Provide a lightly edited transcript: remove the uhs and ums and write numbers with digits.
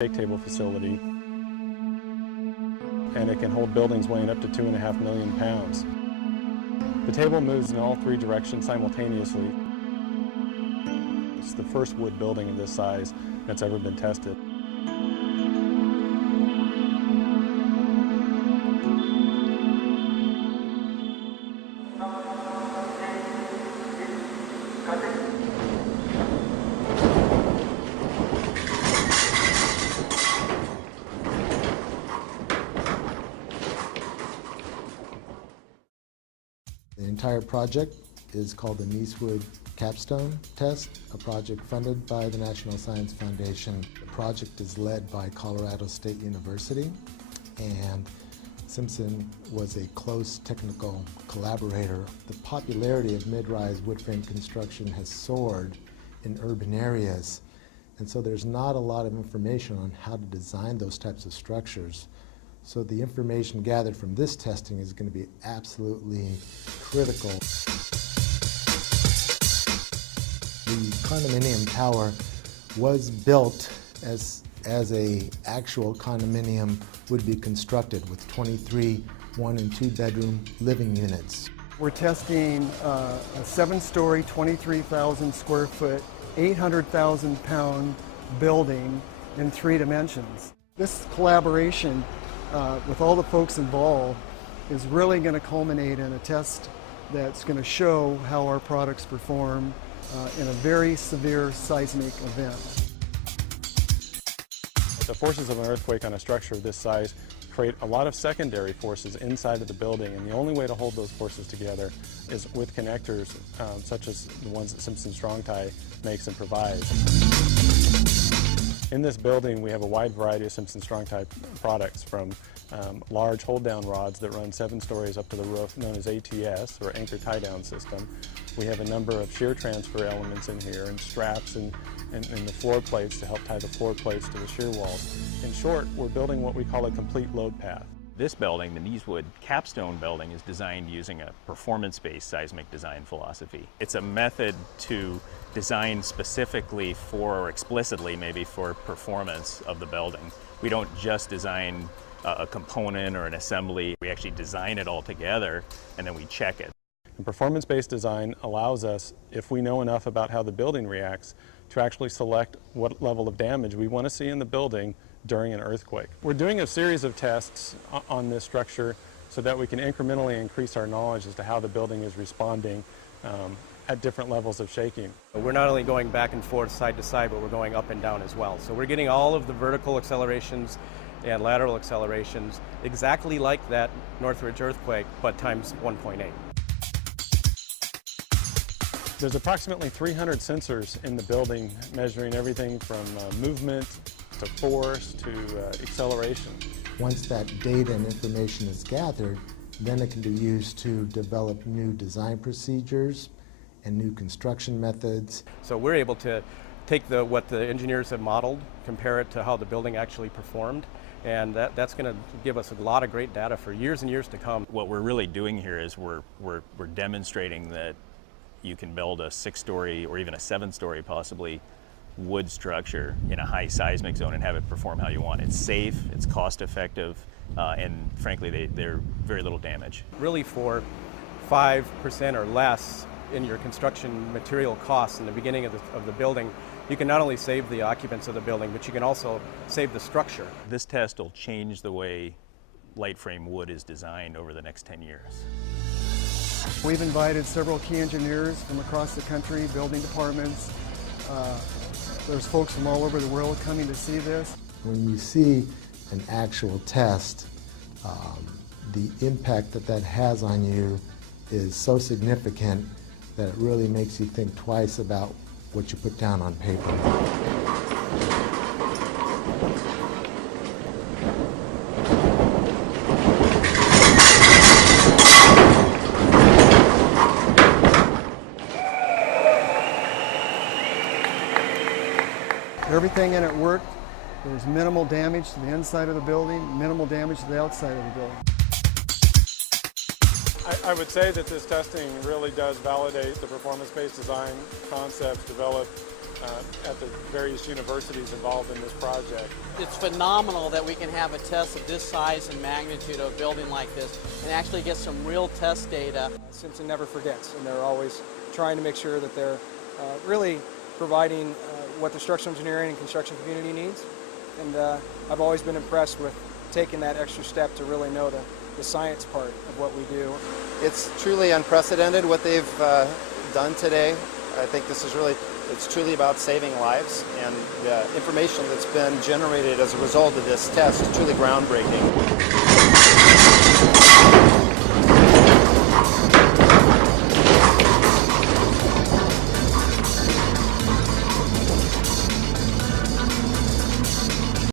shake table facility, and it can hold buildings weighing up to 2.5 million pounds. The table moves in all three directions simultaneously. It's the first wood building of this size that's ever been tested. The entire project is called the Nicewood Capstone Test, a project funded by the National Science Foundation. The project is led by Colorado State University, and Simpson was a close technical collaborator. The popularity of mid-rise wood frame construction has soared in urban areas, and so there's not a lot of information on how to design those types of structures. So the information gathered from this testing is going to be absolutely critical. The condominium tower was built as a actual condominium would be constructed with 23 1- and 2-bedroom living units. We're testing a 7-story, 23,000 square foot, 800,000 pound building in 3 dimensions. This collaboration with all the folks involved is really going to culminate in a test that's going to show how our products perform in a very severe seismic event. The forces of an earthquake on a structure of this size create a lot of secondary forces inside of the building, and the only way to hold those forces together is with connectors such as the ones that Simpson Strong Tie makes and provides. In this building, we have a wide variety of Simpson Strong Tie products, from large hold-down rods that run 7 stories up to the roof, known as ATS, or anchor tie-down system. We have a number of shear transfer elements in here, and straps and the floor plates to help tie the floor plates to the shear walls. In short, we're building what we call a complete load path. This building, the Nicewood Capstone building, is designed using a performance-based seismic design philosophy. It's a method to design specifically for, or explicitly maybe, for performance of the building. We don't just design a component or an assembly. We actually design it all together and then we check it. And performance-based design allows us, if we know enough about how the building reacts, to actually select what level of damage we want to see in the building during an earthquake. We're doing a series of tests on this structure so that we can incrementally increase our knowledge as to how the building is responding at different levels of shaking. We're not only going back and forth, side to side, but we're going up and down as well. So we're getting all of the vertical accelerations and lateral accelerations exactly like that Northridge earthquake, but times 1.8. There's approximately 300 sensors in the building, measuring everything from movement to force to acceleration. Once that data and information is gathered, then it can be used to develop new design procedures and new construction methods. So we're able to take what the engineers have modeled, compare it to how the building actually performed, and that's going to give us a lot of great data for years and years to come. What we're really doing here is we're demonstrating that you can build a 6-story or even a 7-story possibly wood structure in a high seismic zone and have it perform how you want. It's safe, it's cost effective, and frankly they're very little damage. Really, for 5% or less in your construction material costs in the beginning of the building, you can not only save the occupants of the building, but you can also save the structure. This test will change the way light frame wood is designed over the next 10 years. We've invited several key engineers from across the country, building departments. There's folks from all over the world coming to see this. When you see an actual test, the impact that has on you is so significant that it really makes you think twice about what you put down on paper. Everything in it worked. There was minimal damage to the inside of the building, minimal damage to the outside of the building. I would say that this testing really does validate the performance-based design concepts developed at the various universities involved in this project. It's phenomenal that we can have a test of this size and magnitude of a building like this and actually get some real test data. Simpson never forgets, and they're always trying to make sure that they're really providing what the structural engineering and construction community needs. And I've always been impressed with taking that extra step to really know the science part of what we do. It's truly unprecedented what they've done today. I think this is it's truly about saving lives, and the information that's been generated as a result of this test is truly groundbreaking.